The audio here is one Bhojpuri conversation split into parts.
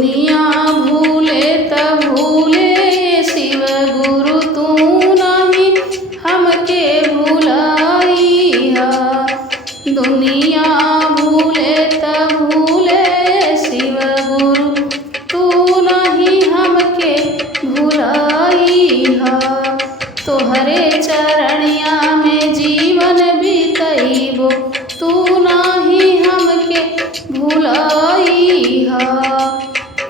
दुनिया भूले त भूले शिव गुरु तू नहीं हमके भुलाइहा। दुनिया भूले त भूले शिव गुरु तू नहीं हमके भुलाइहा। तोहरे चरणिया में जीवन बीतइबो तू नहीं हमके भुलाइहा।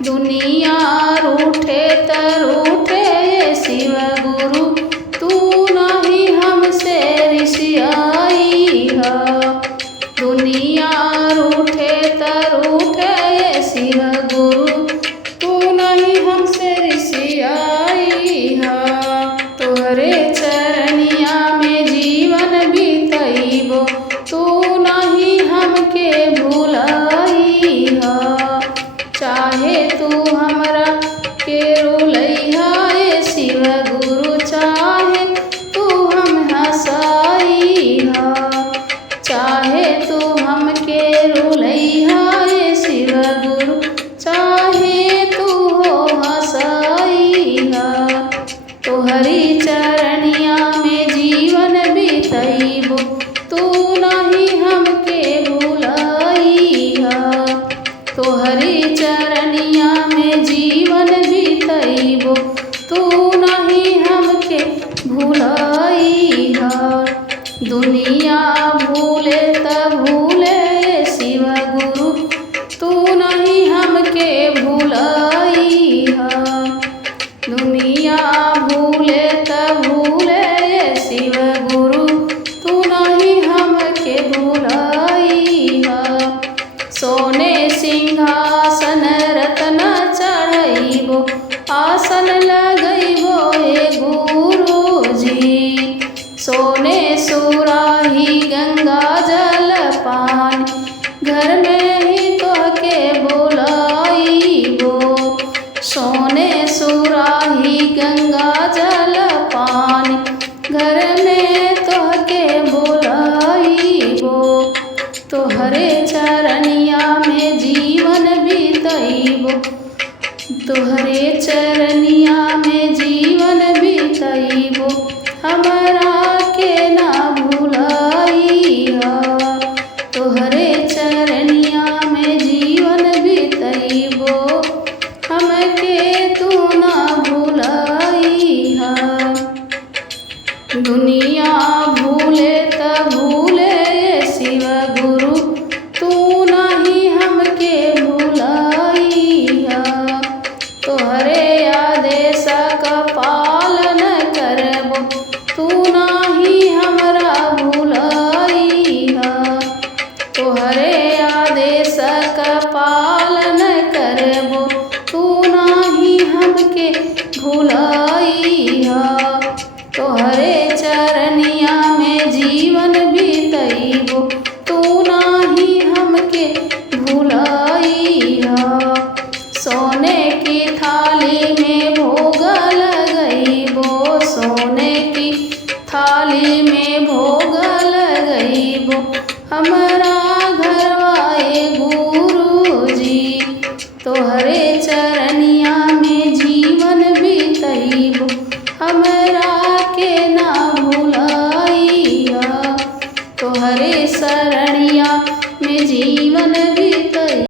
दुनिया रूठे त रूठे शिव गुरु तू नहीं हमसे रिसियाइहा। दुनिया रूठे त रूठे शिव गुरु तू नहीं हमसे रिसियाइहा। तोहरे चरणिया में जीवन बीतइबो तू नहीं हमके भुलाइहा। चाहे तू हमरा के रुलइहा शिव गुरु चाहे तू हम हंसाइहा। चाहे तू हमके रुलइहा शिव गुरु चाहे तू हो हंसाइहा। तोहरी चरणिया में जीवन बीतइबो तू नहीं हमके भुलाइहा। तोहरी चरणिया में जीवन बीतइबो तू नहीं हमके भुलाइहा। दुनिया भूले त भूले शिव गुरु तू नहीं हमके भुलाइहा। दुनिया भूले त भूले शिव गुरु तू नहीं हमके भुलाइहा। सोने सिंहासन रत्न चढ़इबो आसन लगइबो हे गुरुजी। सोने सुराही गंगा जल पानी घर में ही तोहके बुलाइबो। सोने सुराही गंगा जल पानी घर में तोहके बुलाइबो। तोहरे चरणिया में जीवन बीतइबो तोहरे चरणिया में जीवन बीतइबो हमरा के ना भुलाइहा। तोहरे चरणिया में जीवन बीतइबो हमके तू ना भुलाइहा। दुनिया भूले त भूले शिव गुरु तू नहीं हमके भुलाइहा। तोहरे आदेश का पालन करबो तू नहीं हमरा भुलाइहा। तोहरे आदेश का पालन करबो तू नहीं हमके भुलाइहा। तोहरे चरणिया में जीवन बीतइबो तू नहीं हमके भुलाइहा। सोने की थाली में भोग लगइबो सोने की थाली में भोग लगइबो हमरा घरवाए गुरुजी। तोहरे